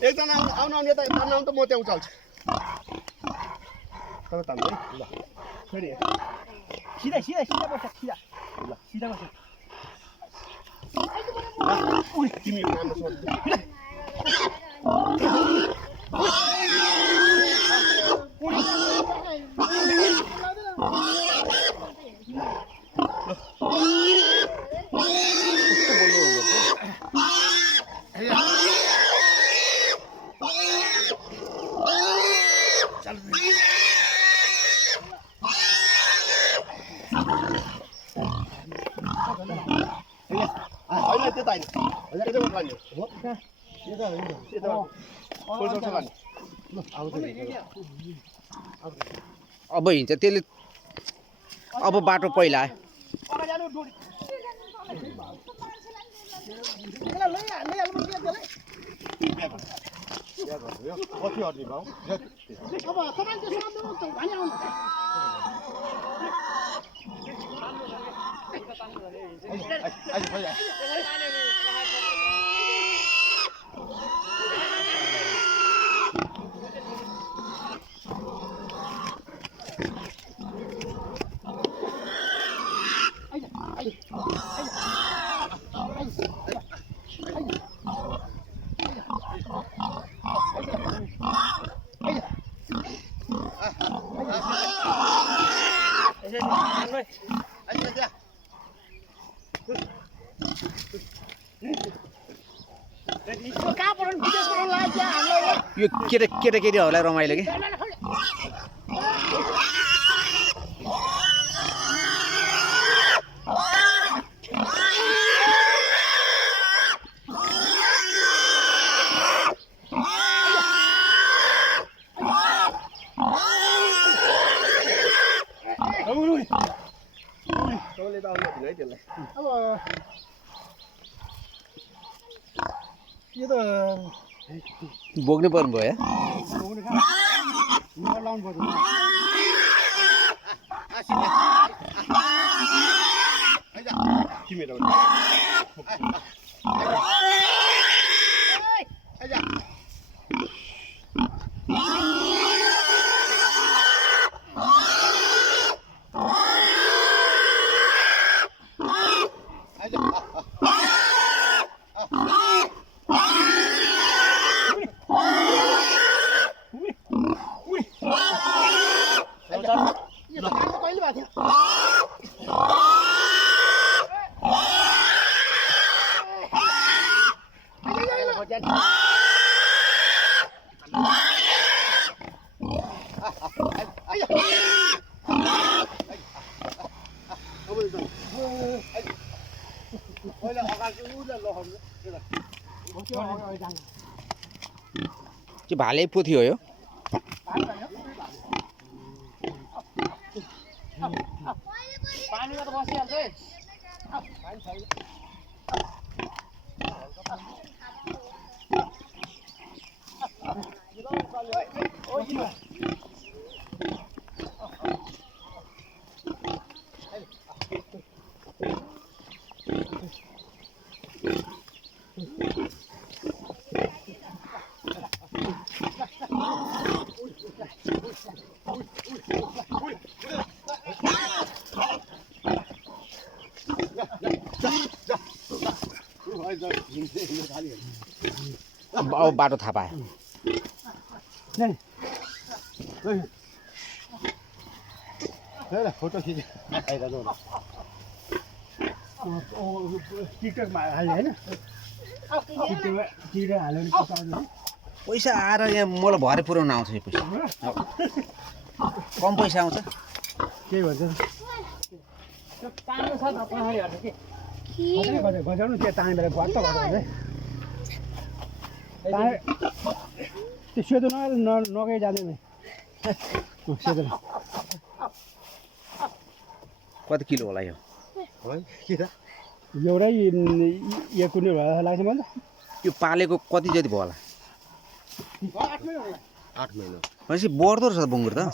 एकजना आउनु यता आउनु त म त्यहाँ उचाल्छु तपाईँ तान्नु है ल फेरि सिधा सिधा सिधा बस्छ सिधा ल सिधा बस्छ तिमी राम्रो सोध्नु अब हिँड्छ त्यसले अब बाटो पहिला यो केटाकेटीहरूलाई रमाइलो कि बोक्नै पर्नु भयो त्यो भाले पोथी हो यो पानीमा त बसिहाल्छ है पानी छैन अब बाटो थाहा पायो फोटो खिच टिकटकमा हाल्यो होइन टिकटकमा हाल्यो पैसा आएर यहाँ मलाई भरे पुऱ्याउन आउँछ यो पैसा कम पैसा आउँछ के भन्छ बजाउनु त्यो तानेर घट्ट घटाउँदै त्यो सेतो नगई जाँदैन सेतो कति किलो होला यो के त एउटै एक कुनै लाग्छ भने यो पालेको कति जति भयो होला 8 महिना होला। भनेपछि बढ्दो रहेछ त बङ्गुर त